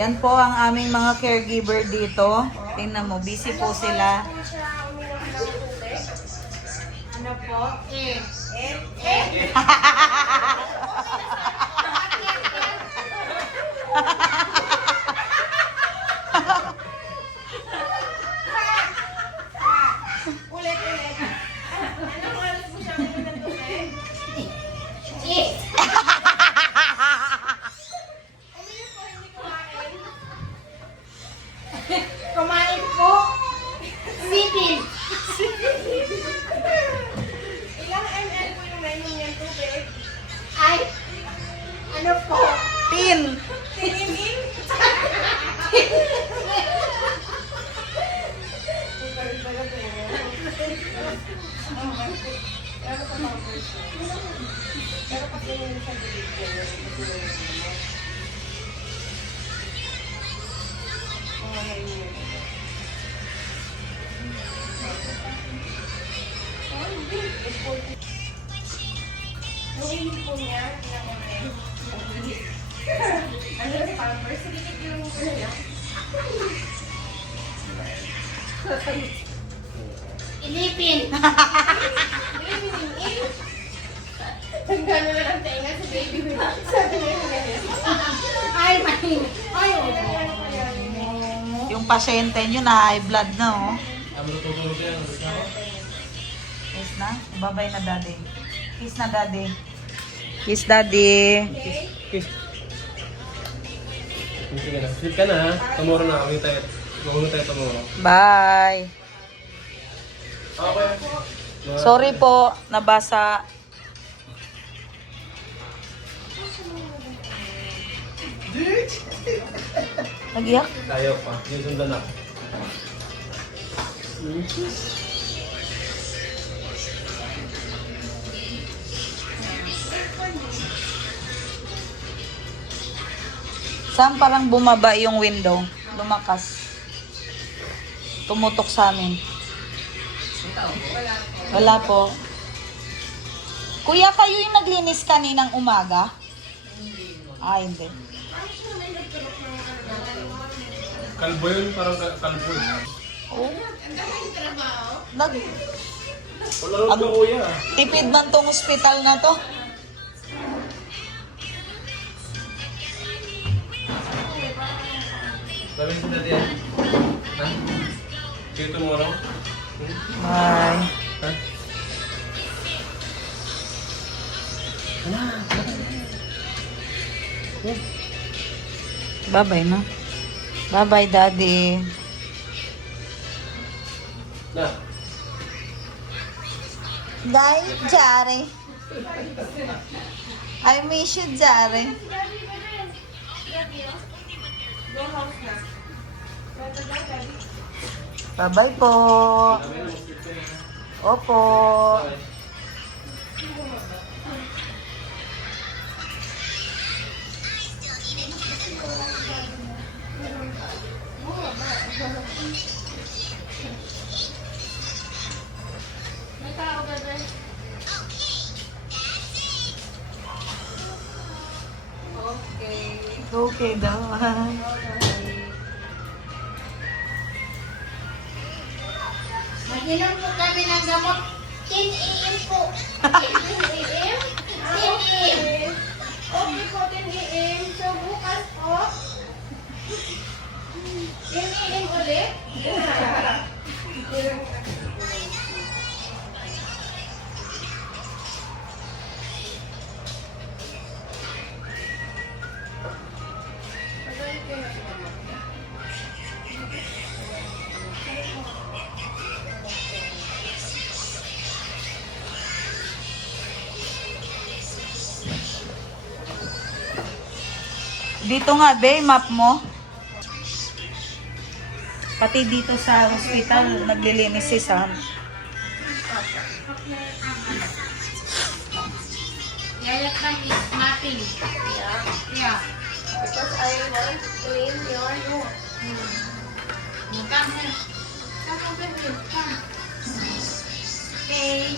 Yan po ang aming mga caregiver dito. Tingnan mo, busy po sila. Ano po? Ulit. Anong oras mo siya ulit ng tubig? Ano yun po, hindi kumain? Kumain po? Sipin! Ilang ml po yung nainom niyang tubig? Ay! Ano po? Tin! Tinimin? Yung po niya, ano yung pampers? Silikit yung ano niya? Ilipin! Ang gano'n na lang tainga sa baby mo. Sabi niya yung ganyan. Ay, mahin. Ay, ano kaya yun? Yung pasyente nyo na high blood na, oh. Kiss na? Babay na, daddy. Kiss na, daddy. Kiss, daddy. Kiss. Sige na. Sleep ka na ha. Tomorrow na. Huwag tayo tomorrow. Bye. Okay. Sorry po, nabasa. Nag-iyak? Tayo pa. Yung sundan ako. Saan parang bumaba yung window? Lumakas. Tumutok sa amin. Wala po. Kuya, kayo yung naglinis kaninang umaga? Ah, hindi. Kalbo yun. Parang kalbo yun. Oh. Nag Wala rin ka kuya. tipid man tong hospital na to. Sabi sa dati yan. Ha? See you tomorrow? Bye. Ha? Bye-bye na. Bye-bye, daddy. Na. Bye, Jare. I miss you, Jare. Go house na. Bye-bye po. Opo. May tao ba dyan? Okay. Okay daw. Mag-inom po kami ng gamot. 10 AM po. 10 AM? 10 AM. Okay po, 10 AM. So, bukas po. 10 AM ulit. Dito nga, be, map mo. Pati dito sa hospital, naglilinis si Sam. Yayat lang is nothing. Yeah. Because I want to clean your room. Come here. Come over here. Come. Okay.